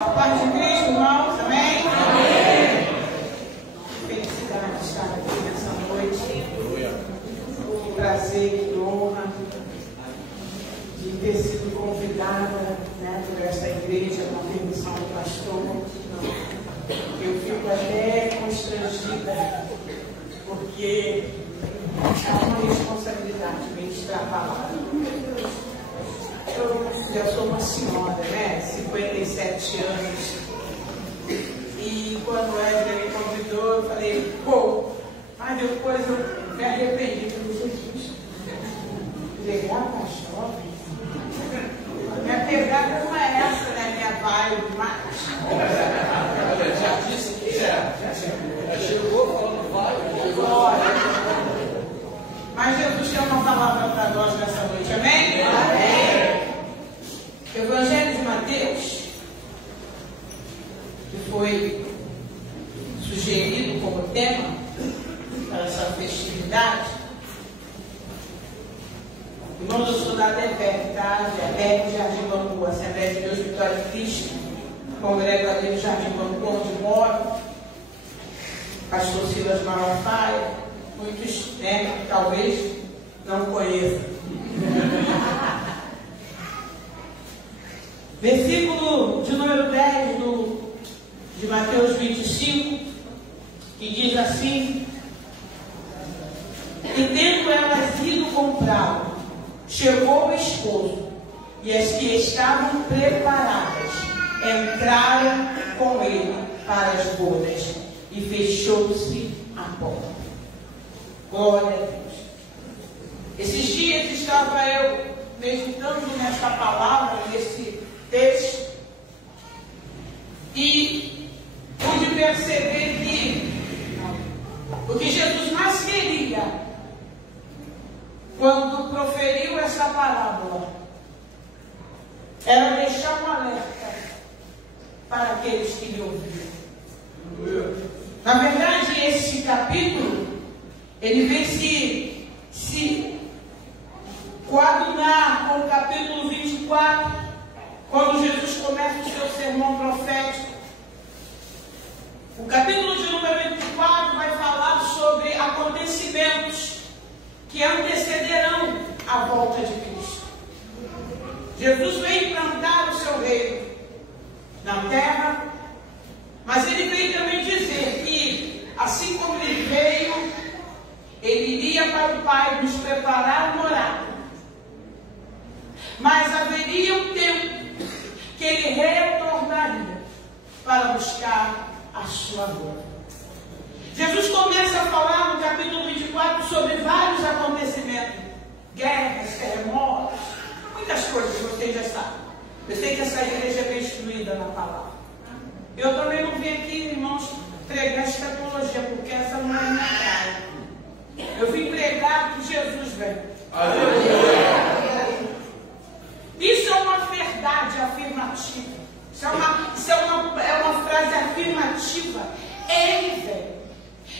A paz de Cristo, irmãos, amém? Amém. Felicidade de estar aqui nessa noite. Que prazer, que honra de ter sido convidada, por esta igreja, com a permissão do pastor. Eu fico até constrangida, porque é uma responsabilidade ministrar a palavra. Eu já sou uma senhora, 57 anos. E quando o Wesley me convidou, eu falei, mas depois eu me arrependi. Eu falei, Jesus, legal para jovem. Minha pegada não é essa, minha vibe, mas já disse que já chegou falando vibe. Mas Jesus tem uma palavra para nós nessa noite, amém? Amém. Evangelho de Mateus, que foi sugerido como tema para essa festividade. Irmãos, eu sou da ADEPEC, tá? ADEPEC Jardim Bambu, Assembleia de Deus Vitória de Cristo, congrego ali no Jardim Bambu, onde moro. Pastor Silas Malafaia, muitos, talvez não conheçam. Versículo de número 10 de Mateus 25, que diz assim: e tendo elas ido comprá-lo, chegou o esposo, e as que estavam preparadas entraram com ele para as bodas, e fechou-se a porta. Glória a Deus. Esses dias estava eu meditando nesta palavra, nesse texto, e pude perceber que o que Jesus mais queria quando proferiu essa parábola era deixar um alerta para aqueles que lhe ouviram. Na verdade, esse capítulo ele vem se coadunar com o capítulo 24, quando Jesus começa o seu sermão profético. O capítulo de número 24 vai falar sobre acontecimentos que antecederão a volta de Cristo. Jesus veio implantar o seu reino na terra, mas ele veio também dizer que, assim como ele veio, ele iria para o Pai nos preparar morada. Mas haveria um tempo que ele retornaria para buscar a sua glória. Jesus começa a falar no capítulo 24 sobre vários acontecimentos, guerras, terremotos, muitas coisas que vocês já sabem. Eu sei que essa igreja é bem instruída na palavra. Eu também não vim aqui, irmãos, pregar escatologia, porque essa não é minha cara. Eu vim pregar que Jesus vem. Isso é uma verdade afirmativa. Isso é uma frase afirmativa. Ele vem.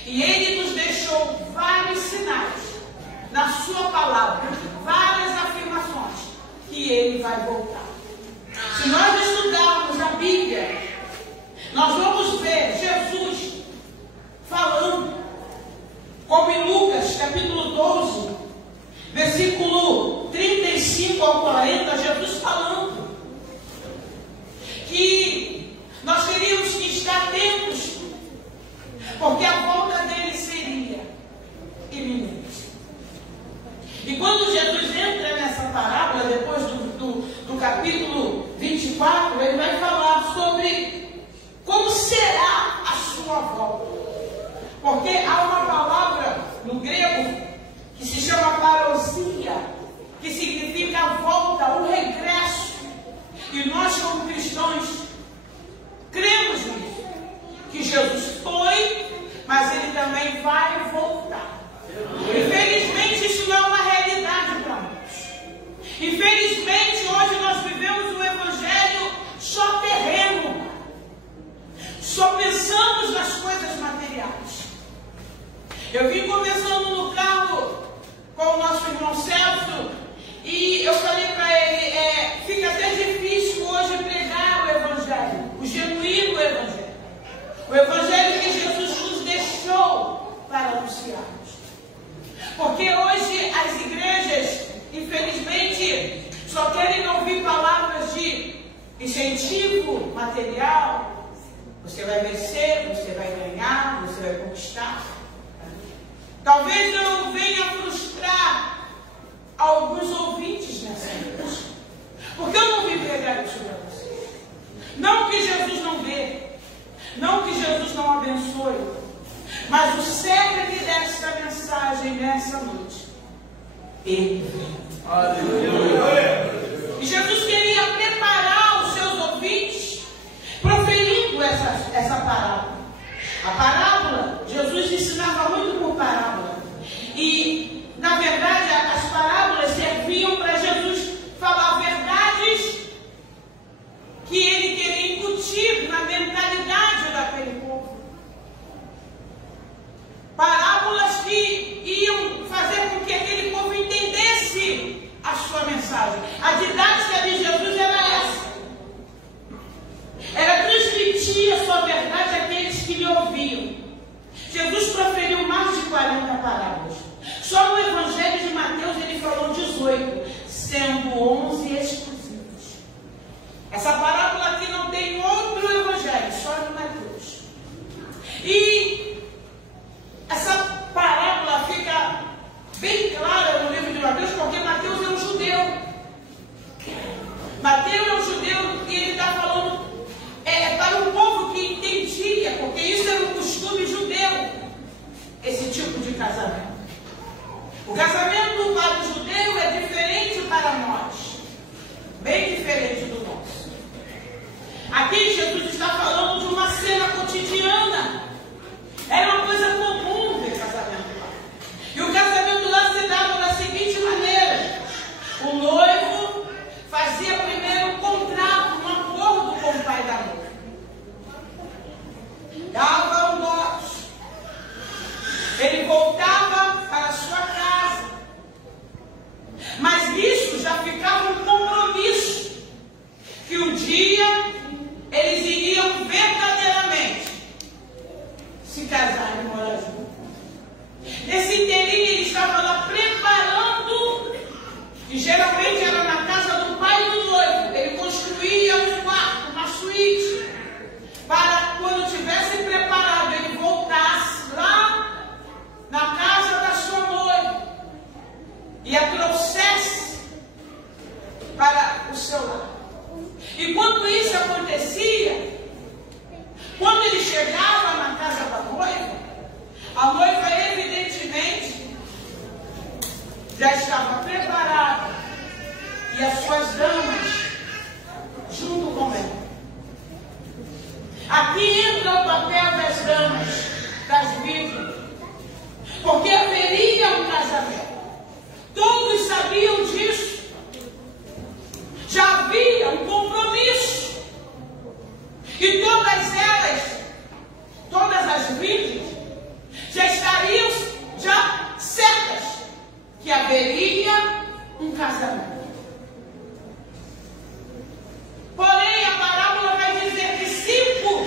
E ele nos deixou vários sinais na sua palavra, várias afirmações que ele vai voltar. Se nós estudarmos a Bíblia, nós vamos ver Jesus falando, como em Lucas capítulo 12, versículo 35 ao 40, Jesus falando que nós teríamos que estar atentos, porque a volta dele seria iminente. E quando Jesus entra nessa parábola, depois do capítulo 24, ele vai falar sobre como será a sua volta. Porque há uma palavra no grego que se chama parousia, que significa a volta, o regresso. E nós, como cristãos, cremos nisso, que Jesus foi, mas ele também vai voltar. Infelizmente, isso não é uma realidade para nós. Infelizmente, hoje nós vivemos um evangelho só terreno. Só pensamos nas coisas materiais. Eu vim conversando no carro com o nosso irmão Celso e eu falei para ele, fica até difícil hoje pregar o evangelho. Os O Evangelho que Jesus nos deixou para anunciarmos. Porque hoje as igrejas, infelizmente, só querem ouvir palavras de incentivo material. Você vai vencer, você vai ganhar, você vai conquistar. Talvez eu venha frustrar alguns ouvintes nessa igreja. Porque eu não vim pregar isso para vocês. Não que Jesus não vê, não que Jesus não abençoe, mas o cerne dessa mensagem nessa noite, Ele vem. Aleluia. E Jesus queria preparar os seus ouvintes, proferindo essa parábola. A parábola, Jesus ensinava muito por parábola. E, na verdade, as parábolas serviam para Jesus falar verdades que ele queria incutir na mentalidade daquele povo. Parábolas que iam fazer com que aquele povo entendesse a sua mensagem. A didática de Jesus era essa. Era transmitir a sua verdade àqueles que lhe ouviam. Jesus proferiu mais de 40 parábolas. Só no Evangelho de Mateus ele falou 18, sendo 11 exclusivos. Essa parábola aqui não tem outro Evangelho, só no Mateus. E essa parábola fica bem clara no livro de Mateus, porque Mateus é um judeu. Mateus é um judeu e ele está falando para um povo que entendia, porque isso era um costume judeu, esse tipo de casamento. O casamento para o judeu é diferente para nós, bem diferente do nosso. Aqui Jesus está falando de uma cena cotidiana. Era uma coisa comum ver casamento lá. E o casamento lá se dava da seguinte maneira: o noivo fazia primeiro um contrato, um acordo com o pai da noiva. Dava um dote. Ele voltava para a sua casa. Mas nisso já ficava um compromisso que um dia eles iriam verdadeiramente se casar e morar juntos. Nesse inteirinho ele estava lá preparando, e geralmente era na casa do pai do noivo. Ele construía um quarto, uma suíte, para quando tivesse preparado ele voltasse lá na casa da sua noiva e a trouxesse para o seu lar. E quando isso acontecia, quando ele chegava na casa da noiva, a noiva evidentemente já estava preparada e as suas damas junto com ela. Aqui entra o papel das damas, das virgens, porque haveria um casamento. Todos sabiam disso. Já havia um compromisso. E todas elas, todas as virgens, já estariam já certas que haveria um casamento. Porém, a parábola vai dizer que 5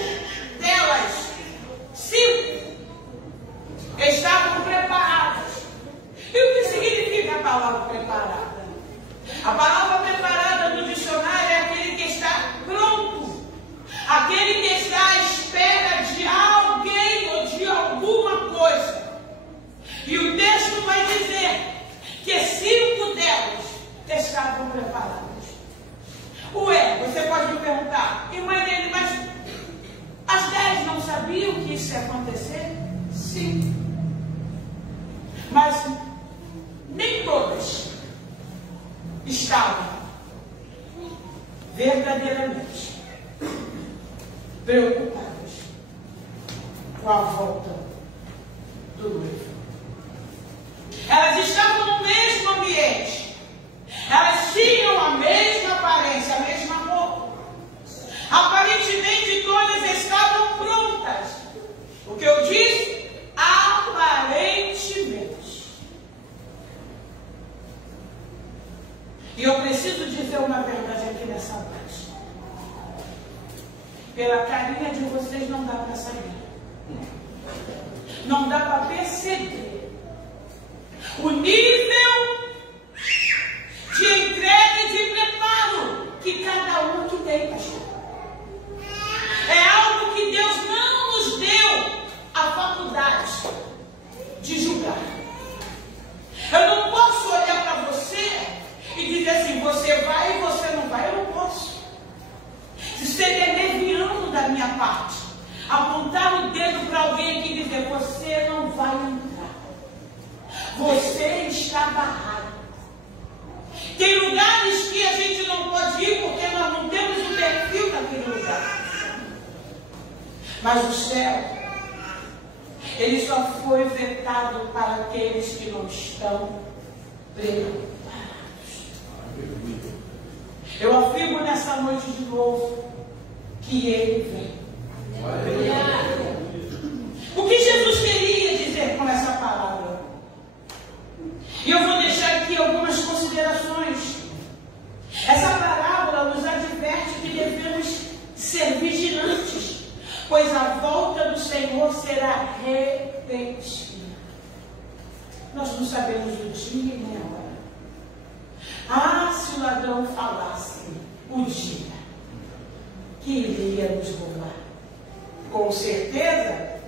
delas, 5, estavam preparadas. E o que significa a palavra preparada? A palavra preparada no dicionário é aquele que está pronto, aquele que está à espera de alguém ou de alguma coisa. E o texto vai dizer que 5 delas estavam preparadas. Ué, você pode me perguntar, irmã Helene, mas as 10 não sabiam que isso ia acontecer? Sim. Mas nem todas estavam verdadeiramente preocupadas com a volta do noivo. Elas estavam no mesmo ambiente. Elas tinham a mesma aparência, a mesma roupa. Aparentemente todas estavam prontas. O que eu disse? Aparentemente. E eu preciso dizer uma verdade aqui nessa noite. Pela carinha de vocês não dá para saber. Não dá para perceber o nível de entrega e de preparo que cada um aqui tem, pastor. É algo que Deus não nos deu a faculdade de julgar. Eu não posso olhar para você e dizer assim, você vai e você não vai. Eu não posso. Isso seria leviano da minha parte. Apontar o dedo para alguém aqui e dizer, você não vai entrar. Você está barrado. Tem lugares que a gente não pode ir porque nós não temos o perfil daquele lugar. Mas o céu, ele só foi vetado para aqueles que não estão preparados. Eu afirmo nessa noite de novo que ele vem. O que Jesus queria dizer com essa palavra? E eu vou deixar aqui algumas considerações. Essa parábola nos adverte que devemos ser vigilantes, pois a volta do Senhor será repentina. Nós não sabemos o dia nem a hora. Ah, se o ladrão falasse o dia que iria nos roubar, com certeza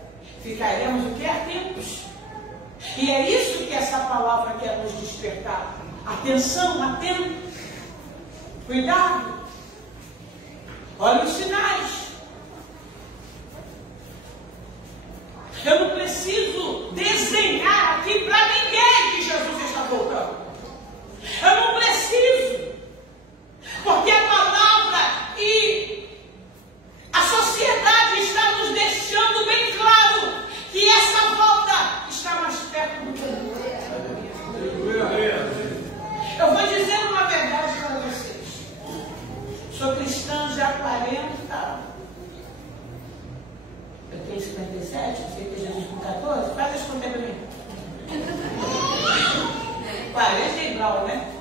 ficaremos o que? Atentos. E é isso que essa palavra quer nos despertar. Atenção, atento. Cuidado. Olha os sinais. Eu não preciso desenhar aqui para ninguém que Jesus está voltando. Eu não preciso. Porque a palavra e a sociedade está nos deixando bem claro que essa volta está mais perto do que nunca. Eu vou dizer uma verdade para vocês. Sou cristã já há 40. Eu tenho 57, sei que Jesus com 14. Faz as contas para mim. 40 é igual, né?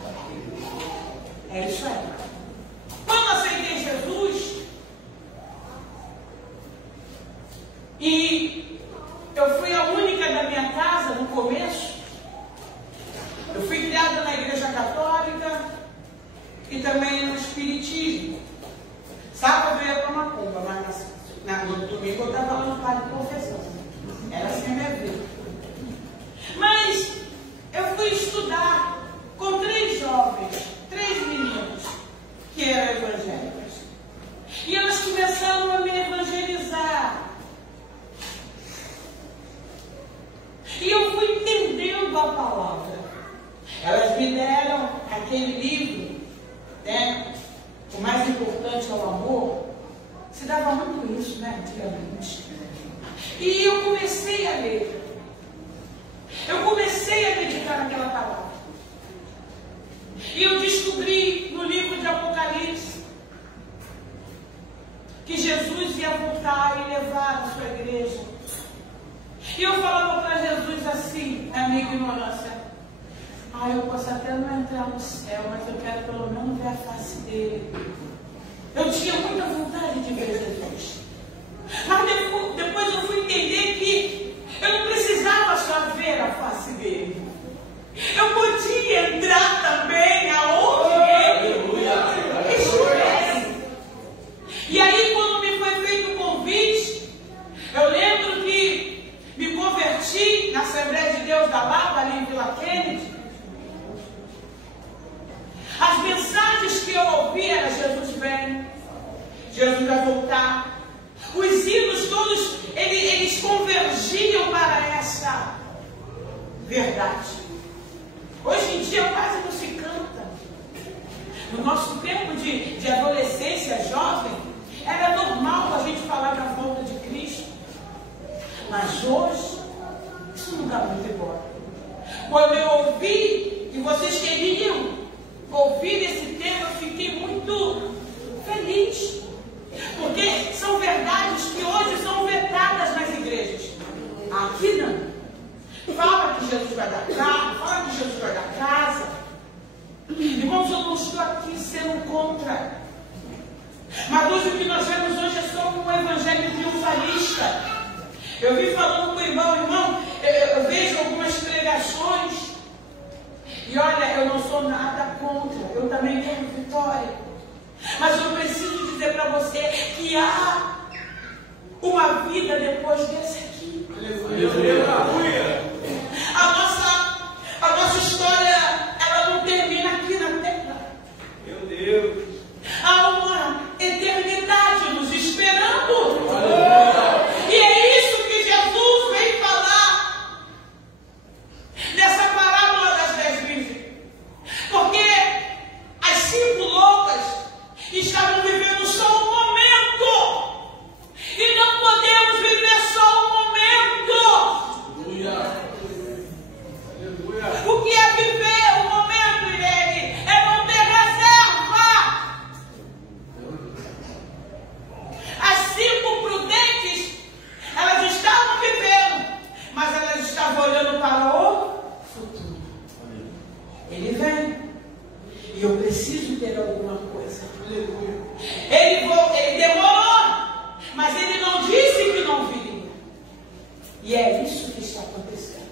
É isso aí. Quando aceitei Jesus, e eu fui a única da minha casa no começo. Eu fui criada na igreja católica e também no espiritismo. Sábado eu ia para uma macumba, mas no domingo eu estava lá no padre confessando. Era assim a minha vida. Mas eu fui estudar com 3 jovens, 3 meninas que eram evangélicas. E elas começaram a me evangelizar. E eu fui entendendo a palavra. Elas me deram aquele livro, né? O mais importante é o amor. Se dava muito isso, né? Antigamente. E eu comecei a ler. Eu comecei a meditar naquela palavra. E eu descobri no livro de Apocalipse que Jesus ia voltar e levar a sua igreja. E eu falava para Jesus assim, na minha ignorância: eu posso até não entrar no céu, mas eu quero pelo menos ver a face dele. Eu tinha muita vontade de ver Jesus. Mas depois eu fui entender que eu não precisava só ver a face dele. Eu podia entrar também aonde ele estivesse. E aí, quando me foi feito o convite, eu lembro que me converti na Assembleia de Deus da Lapa, ali em Vila Kennedy. As mensagens que eu ouvi era: Jesus vem, Jesus vai voltar. Os hinos todos, eles convergiam para essa verdade. Hoje em dia quase não se canta. No nosso tempo de adolescência jovem, era normal a gente falar da volta de Cristo. Mas hoje, isso não dá muito embora. Quando eu ouvi que vocês queriam ouvir esse tema, eu fiquei muito feliz. Porque são verdades que hoje são vetadas nas igrejas. Aqui não. Fala que Jesus vai dar carro, fala que Jesus vai dar casa. Irmãos, eu não estou aqui sendo contra. Mas hoje o que nós vemos Eu vim falando com o irmão, eu vejo algumas pregações, e olha, eu não sou nada contra, eu também quero vitória, mas eu preciso dizer para você que há uma vida depois dessa aqui. A nossa história, ela não termina aqui na terra. Meu Deus. Há uma eternidade nos esperando. E é isso que Jesus vem falar nessa parábola das 10 virgens. Porque as 5 loucas estavam vivendo só um momento. E não podemos viver só um momento. Aleluia. O que é viver o momento, Irene? É não ter reserva. As 5 prudentes, elas estavam vivendo, mas elas estavam olhando para o futuro. Ele vem, e eu preciso ter alguma coisa. Ele demorou, mas ele não disse que não viria. E é isso que está acontecendo.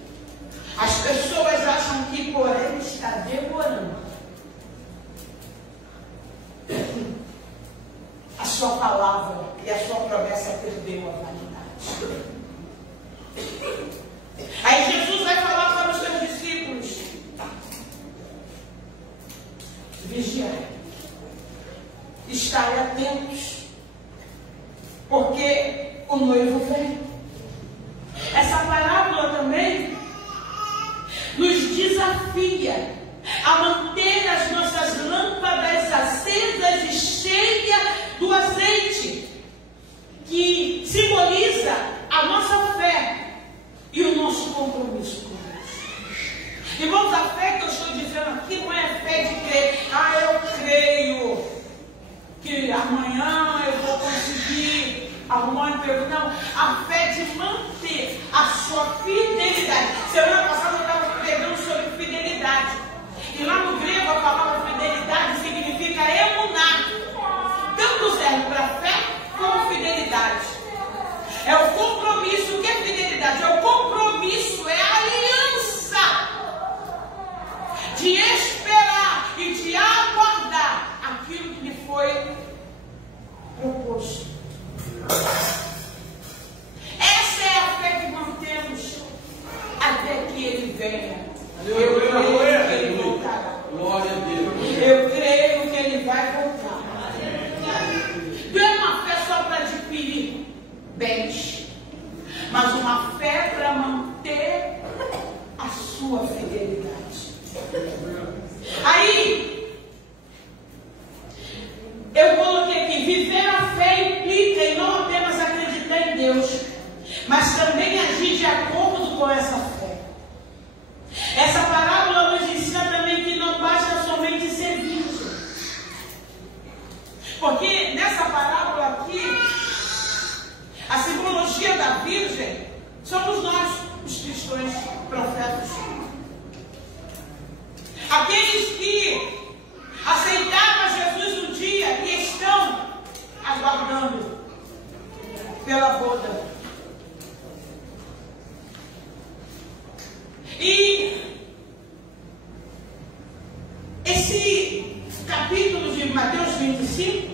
As pessoas acham que por ele está demorando. A sua palavra e a sua promessa perdeu a validade. Aí Jesus vai falar para os seus discípulos: vigiai, estai atentos, porque o noivo vem. Essa parábola também nos desafia a manter as nossas lâmpadas acesas e cheias do azeite, que simboliza a nossa fé e o nosso compromisso com Deus. Irmãos, a fé que eu estou dizendo aqui não é fé de crer. Eu creio que amanhã eu vou conseguir arrumar um emprego. Não, a fé de manter a sua fidelidade. Semana passada eu estava pregando sobre fidelidade. E lá no grego a palavra fidelidade significa emuná. Tanto serve para fé como fidelidade. É o compromisso. O que é fidelidade? É o compromisso, é a aliança de esperar e de aguardar aquilo que lhe foi proposto. Essa é a fé que mantemos até que ele venha. Eu creio que ele voltará. Glória a Deus. Eu creio que ele vai voltar. Não é uma fé só para adquirir bens, mas uma fé para manter a sua fidelidade. Aí, eu coloquei aqui: viver a fé implica em não apenas acreditar em Deus, mas também agir de acordo com essa fé. Essa parábola nos ensina também que não basta somente ser virgem. Porque nessa parábola aqui, a simbologia da virgem somos nós, os cristãos profetas. Aqueles que aceitaram Jesus um dia e estão aguardando pela boda. E esse capítulo de Mateus 25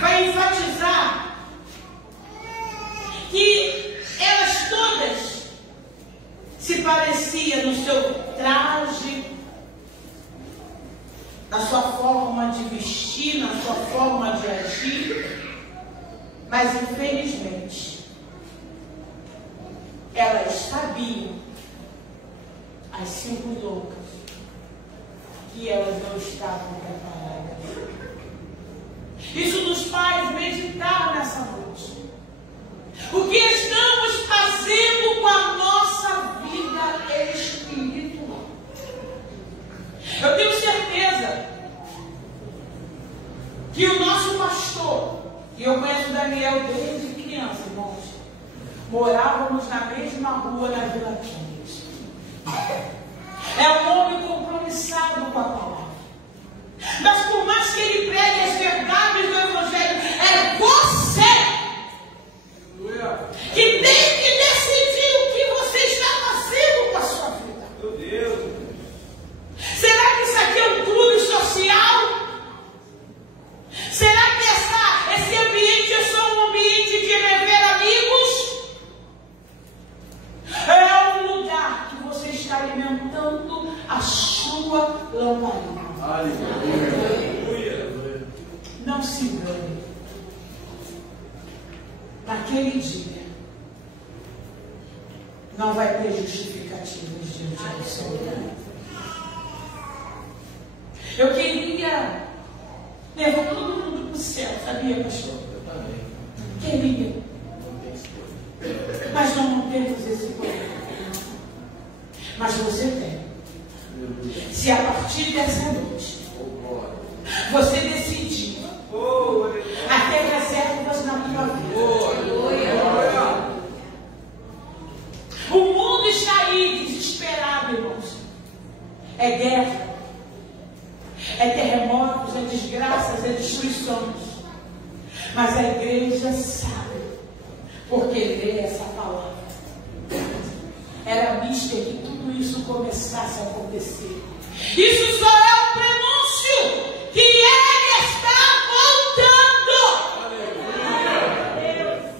vai enfatizar que elas todas se pareciam no seu traje, na sua forma de vestir, na sua forma de agir, mas infelizmente elas sabiam, as 5 loucas, que elas não estavam preparadas. Isso nos faz meditar nessa noite. O que estamos fazendo com a nossa vida espiritual? Eu tenho certeza que o nosso pastor, e eu conheço o Daniel desde criança, irmãos, morávamos na mesma rua na Vila Kennedy. É um homem compromissado com a palavra. Mas por mais que ele pregue as verdades do Evangelho, é você que tem naquele dia, não vai ter justificativas diante do Senhor. Eu queria levar todo mundo para o céu, sabia, pastor? Eu também. Queria. Mas não temos esse poder. Mas você tem. Se a partir dessa noite você decidir até reservas na tua vida. O mundo está aí desesperado, irmãos. É guerra, é terremotos, é desgraças, é destruições. Mas a igreja sabe, porque lê essa palavra. Era mister que tudo isso começasse a acontecer. Isso só é um prenúncio que Ele está voltando. Aleluia.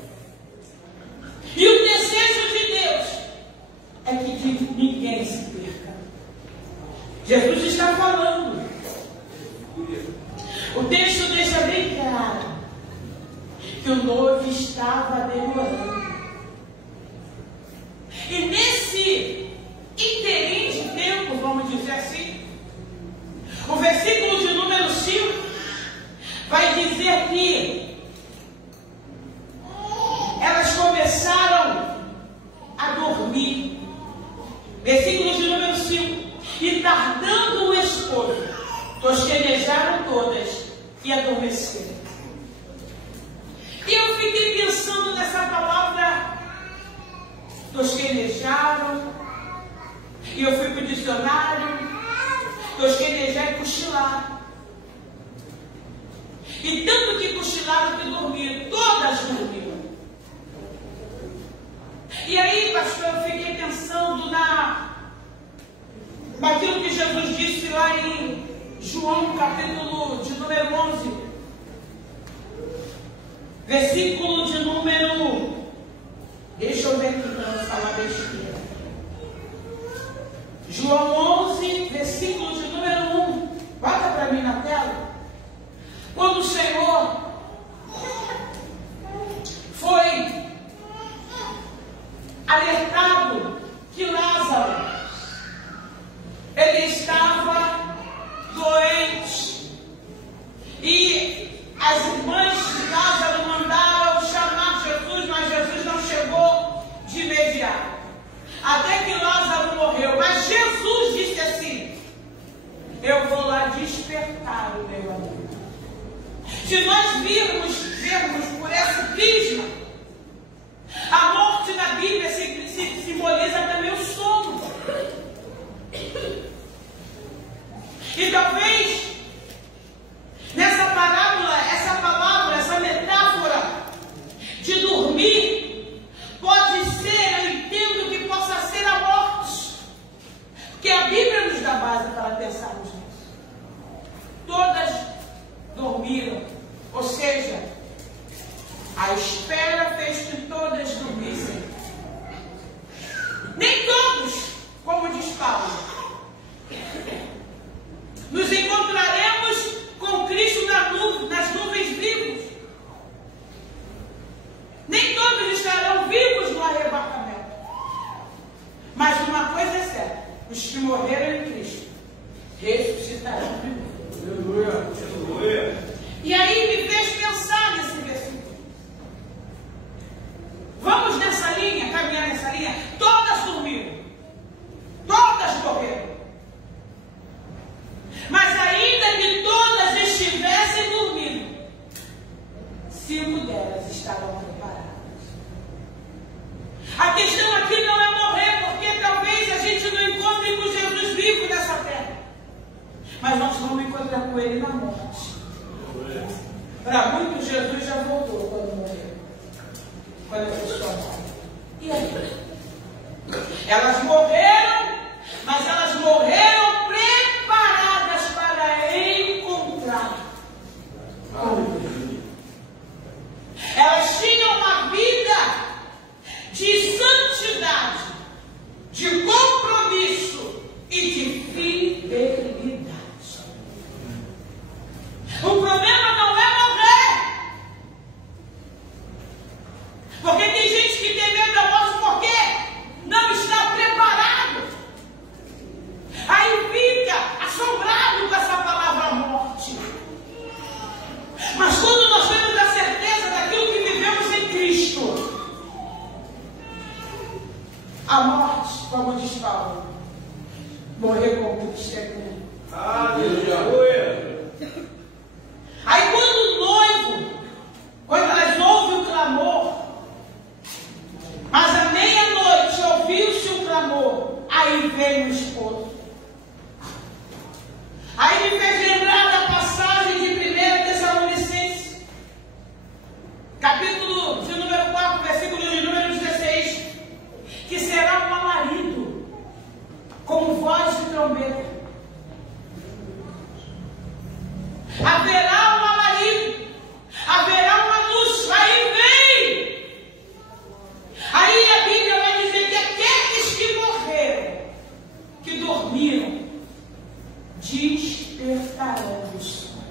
E o desejo de Deus é que ninguém se perca. Jesus está falando. O texto deixa bem claro que o noivo estava demorando. E nesse interim de tempo, vamos dizer assim, o versículo de número 5 vai dizer que elas começaram a dormir. Versículo de número 5. E tardando o esposo, tosquenejaram todas e adormeceram. E eu fiquei pensando nessa palavra tosquenejaram, e eu fui para o dicionário. Tosquenejar é cochilar. E tanto que cochilaram que dormiram, todas dormiram. E aí, pastor, eu fiquei pensando naquilo que Jesus disse lá em João, capítulo de número 11, versículo de número... Deixa eu ver aqui para não falar besteira. João 11, versículo de número 1. Bota para mim na tela. Quando o Senhor foi alertado que Lázaro, ele estava doente. E as irmãs de Lázaro mandaram chamar Jesus, mas Jesus não chegou de imediato. Até que Lázaro morreu. Mas Jesus disse assim: eu vou lá despertar o meu amigo. Se nós vermos por esse prisma, a morte na Bíblia simboliza também o sono. E talvez nessa parábola, essa palavra, essa metáfora de dormir, pode ser, eu entendo que possa ser a morte. Porque a Bíblia nos dá base para pensarmos nisso. Todas dormiram, ou seja, a espera fez que todas dormissem. Nem todos, como diz Paulo. Nos encontraremos com Cristo nas nuvens vivos. Nem todos estarão vivos no arrebatamento. Mas uma coisa é certa: os que morreram em Cristo ressuscitarão primeiro. Aleluia. Aleluia. E aí me fez pensar nesse versículo. Vamos nessa linha, caminhar nessa linha. Todas dormiram. Todas morreram. Mas ainda que todas estivessem dormindo, 5 delas estavam preparadas. A questão aqui não é morrer, porque talvez a gente não encontre com Jesus vivo nessa terra. Mas nós vamos encontrar com Ele na morte. Para muitos, Jesus já voltou quando morreu. Quando a pessoa morre. E aí? Elas morreram, mas elas morreram preparadas para encontrar com Ele. Elas tinham uma vida de santidade, de compromisso e de fidelidade. O problema não é morrer. Porque tem gente que tem medo da morte porque não está preparado. Aí fica assombrado com essa palavra morte. Mas quando nós temos a certeza daquilo que vivemos em Cristo, a morte, como diz Paulo, morrer com Cristo é ganho. Aleluia. Aí quando o noivo, quando elas ouvem o clamor, mas à meia-noite ouviu-se o clamor, aí veio o esposo. Aí me fez lembrar da passagem de 1 Tessalonicenses, capítulo de número 4, versículo de número 16, que será um alarido, como voz de trombeta. Haverá um alarido, haverá uma luz, aí vem. Aí a Bíblia vai dizer que aqueles que morreram, que dormiram, despertarão do sono.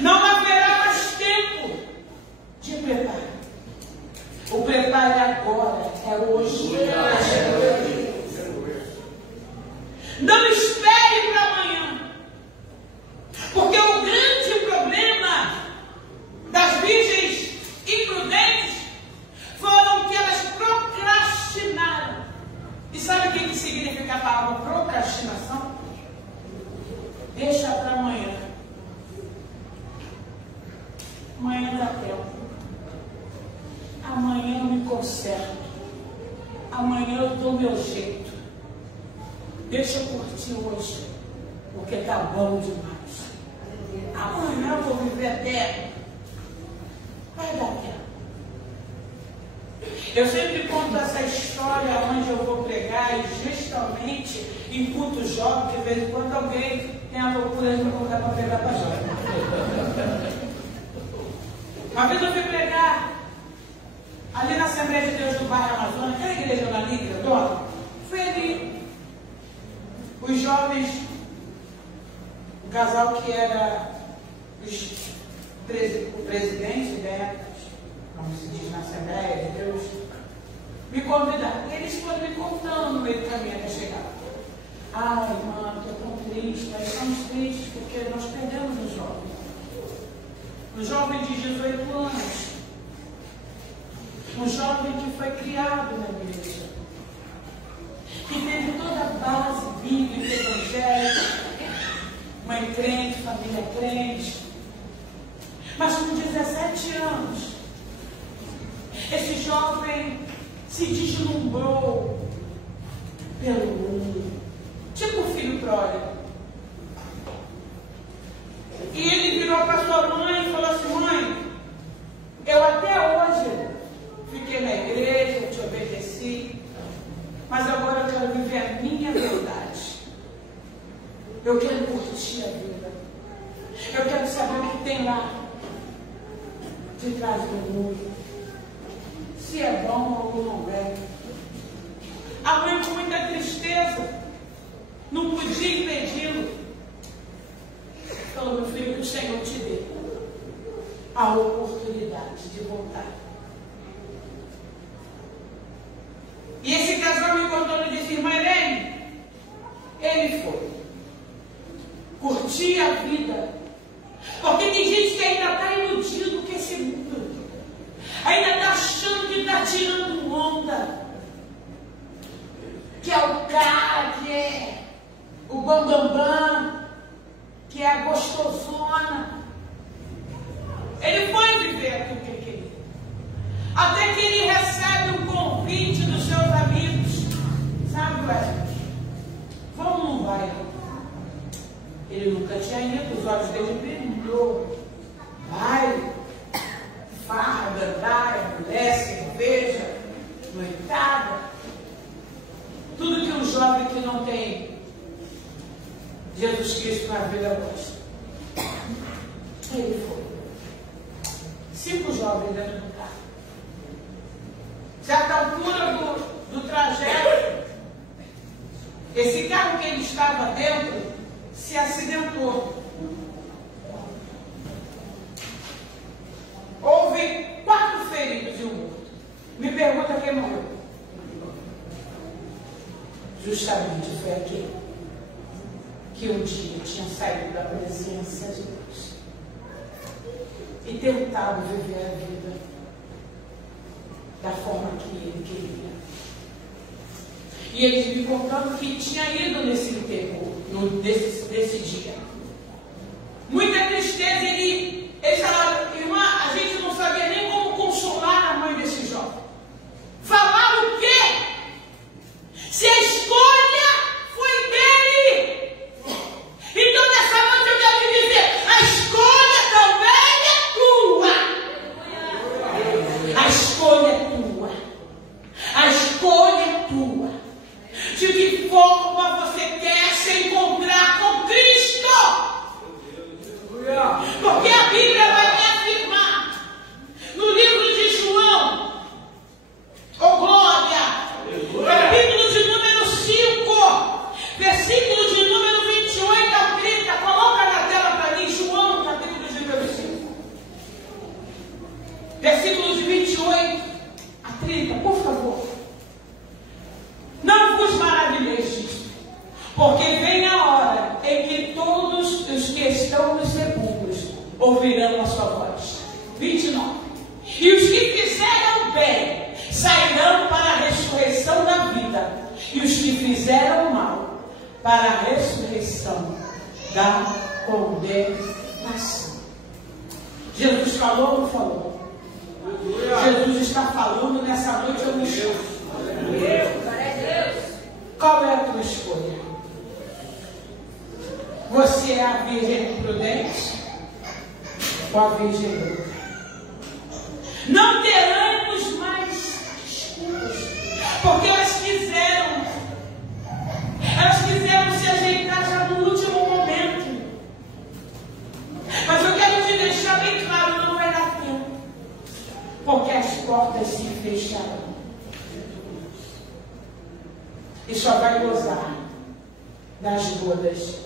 Não haverá mais tempo de preparo. O preparo é agora, é hoje. Não espere para amanhã. Porque o grande problema das virgens imprudentes foram que elas procrastinaram. E sabe o que significa a palavra procrastinação? Deixa para amanhã. Amanhã dá tempo. Amanhã eu me conserto. Amanhã eu dou meu jeito. Deixa eu curtir hoje, porque tá bom demais. Amanhã eu vou viver até. Vai dar tempo. Eu sempre conto essa história onde eu vou pregar e justamente em culto jovem, de vez em quando alguém tem a loucura de me contar para pregar para jovem. Uma vez eu fui pregar ali na Assembleia de Deus do bairro Amazonas, aquela igreja na Lídia, dona, foi ali. Os jovens, o casal que era o presidente, né, como se diz na Assembleia de Deus, me convidaram. Eles foram me contando no meio do caminho até chegar. Ai, irmã, estou tão triste, nós estamos tristes porque nós perdemos um jovem. Um jovem de 18 anos. Um jovem que foi criado na igreja. Que teve toda a base bíblica, evangélica, mãe crente, família crente. Mas com 17 anos, esse jovem se deslumbrou pelo mundo, tipo o filho pródigo. E ele virou para sua mãe e falou assim: mãe, eu até hoje fiquei na igreja, te obedeci, mas agora eu quero viver a minha verdade. Eu quero curtir a vida. Eu quero saber o que tem lá de trás do muro. Se é bom ou não é. A mãe, com muita tristeza, não podia impedi-lo. Falou: meu filho, que o Senhor te dê a oportunidade de voltar. E esse casal me contou e disse: irmã Helene, ele foi curtir a vida. Porque tem gente que ainda está iludido com esse mundo, ainda está achando que está tirando onda, que é o cara, que é o bambambam, que é a gostosona. Ele foi viver aquilo que ele queria. Até que ele recebe um convite dos seus amigos. Sabe, Wesley? Vamos num baile. Ele nunca tinha ido, os olhos dele brilhou. Baile, farra, gandaia, mulher, cerveja, noitada. Tudo que um jovem que não tem Jesus Cristo na vida gosta. Ele foi. 5 jovens dentro do carro. Certa altura do trajeto, esse carro que ele estava dentro se acidentou. quem morreu? Justamente foi aquele que um dia tinha saído da presença de Deus e tentado viver a vida da forma que ele queria. E eles me contando que tinha ido nesse enterro, desse dia. Muita tristeza, eles falaram, irmã, a gente não sabia nem como consolar a mãe desse jovem. Falar o quê? Se a escolha foi dele. Então nessa noite eu quero te dizer, a escolha também é tua. A escolha é tua. A escolha é tua. De que forma você quer se encontrar com Cristo? Porque a Bíblia vai me afirmar no livro de João, glória, capítulo de número 5, versículo de número 28 a 30, coloca na tela para mim, João, capítulo de número 5, versículos de 28 a 30, por favor. Não vos maravilheis disto, porque vem a hora em que todos os que estão nos sepulcros ouvirão a sua voz. 29. E os que fizeram bem sairão para a ressurreição da vida, e os que fizeram mal para a ressurreição da condenação. Jesus falou ou não falou? Jesus está falando nessa noite ou não está? Qual é a tua escolha? Você é a virgem prudente ou a virgem louca? Não teremos mais desculpas, porque elas quiseram se ajeitar já no último momento. Mas eu quero te deixar bem claro, não vai dar tempo, porque as portas se fecharão. E só vai gozar das bodas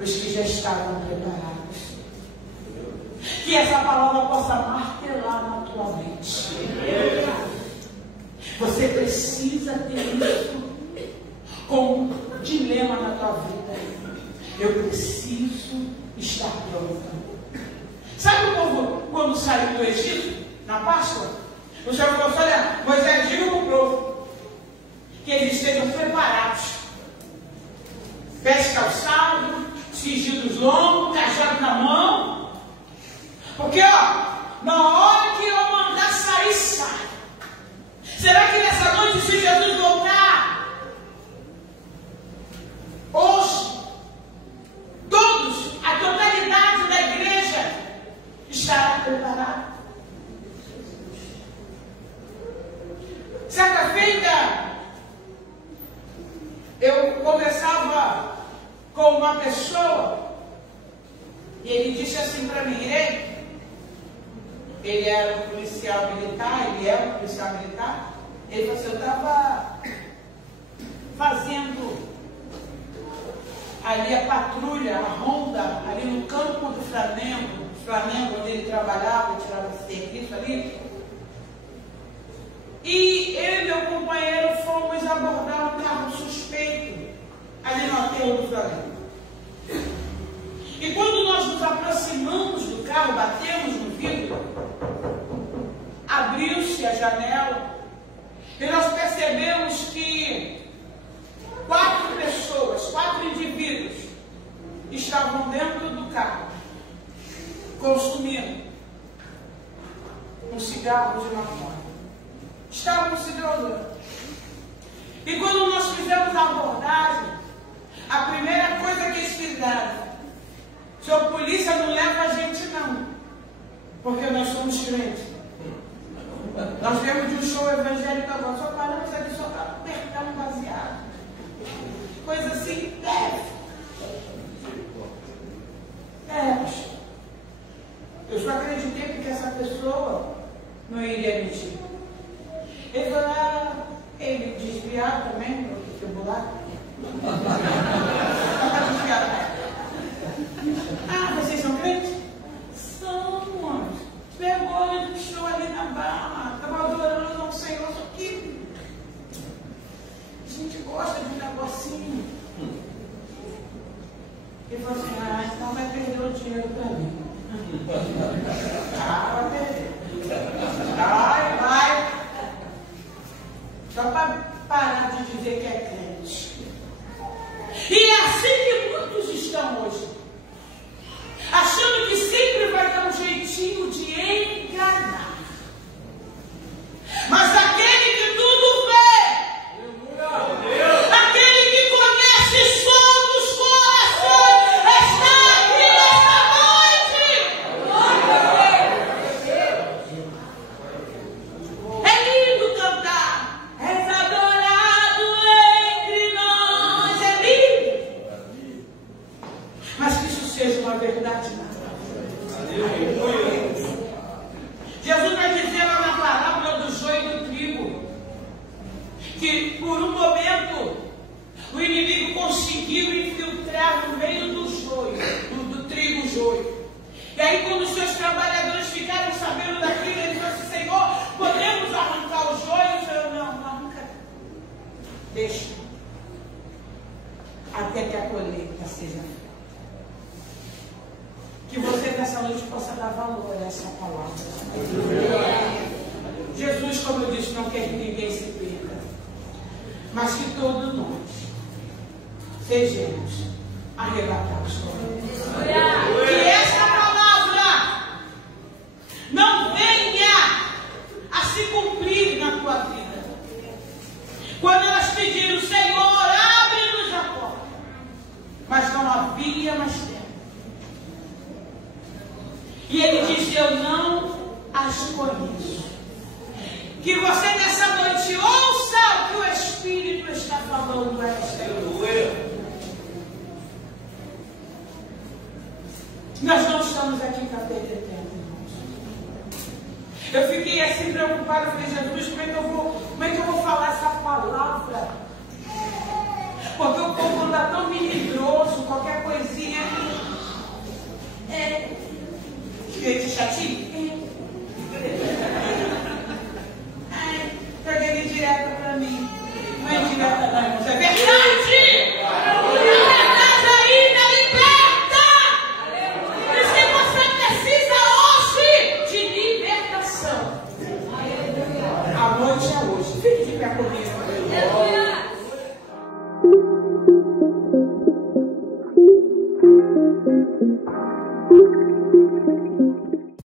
os que já estavam preparados. Que essa palavra possa martelar na tua mente. Você precisa ter isso como um dilema na tua vida. Eu preciso estar pronta. Sabe o povo quando saiu do Egito, na Páscoa? O Senhor falou assim, olha, Moisés, diga para o povo que eles estejam preparados. Pés calçados, cingidos longos, cajado na mão. Porque, na hora que eu mandar sair, sai. Será que nessa noite, se Jesus voltar, hoje, todos, a totalidade da igreja, estará preparada? Certa feita, eu conversava com uma pessoa e ele disse assim para mim, ele era um policial militar, ele é um policial militar. Ele falou assim, eu estava fazendo ali a patrulha, a ronda, ali no campo do Flamengo, onde ele trabalhava, tirava serviço ali. E eu e meu companheiro fomos abordar um carro suspeito ali no aterro do Flamengo. E quando nós nos aproximamos do carro, batemos no vidro, abriu-se a janela e nós percebemos que 4 pessoas, 4 indivíduos estavam dentro do carro consumindo um cigarro de maconha. Estavam se drogando. E quando nós fizemos a abordagem, a primeira coisa que eles fizeram, senhor polícia, não leva a gente não, porque nós somos crentes. Nós viemos de um show evangélico agora, só paramos aqui só para apertar um baseado. Coisa assim, leve. Eu só acreditei porque essa pessoa não iria mentir. Ele falou, ele desviado também, no tribunal. Vocês são crentes? Somos. Pegou e puxou ali na barra, estava adorando ao Senhor, só que dinheiro para mim. Vai perder. Vai. Só para parar de dizer que é crente. E é assim que muitos estão hoje. Achando que sempre vai dar um jeitinho de enganar. Mas aquele que tudo vê, aquele que conhece o som dos corações, está aqui esta noite. É lindo cantar. És adorado entre nós. É lindo. Mas que isso seja uma verdade natural. Jesus vai dizer lá na parábola do joio e do trigo que por um momento o inimigo conseguiu infiltrar no meio do joio, do trigo joio. E aí quando os seus trabalhadores ficaram sabendo daquilo, ele falou assim: Senhor, podemos arrancar o joio? O Senhor, não, nunca. Deixa. Até que a colheita seja feita. Que você nessa noite possa dar valor a essa palavra. Jesus, como eu disse, não quer que ninguém se perca, mas que todos nós sejamos arrebatados com Ele. Que essa palavra não venha a se cumprir na tua vida. Quando elas pediram: Senhor, abre-nos a porta, mas não havia mais tempo. E ele disse: eu não as conheço. Que você nessa noite ouça o que o Espírito está falando a esta noite. Nós não estamos aqui para perder tempo, irmãos. Eu fiquei assim preocupada, falei: Jesus, como é que eu vou falar essa palavra? Porque o povo anda tão melindroso, qualquer coisinha. Gente chatinho. Ai, joguei ele direto para mim. Não é direta não, irmãos. É verdade.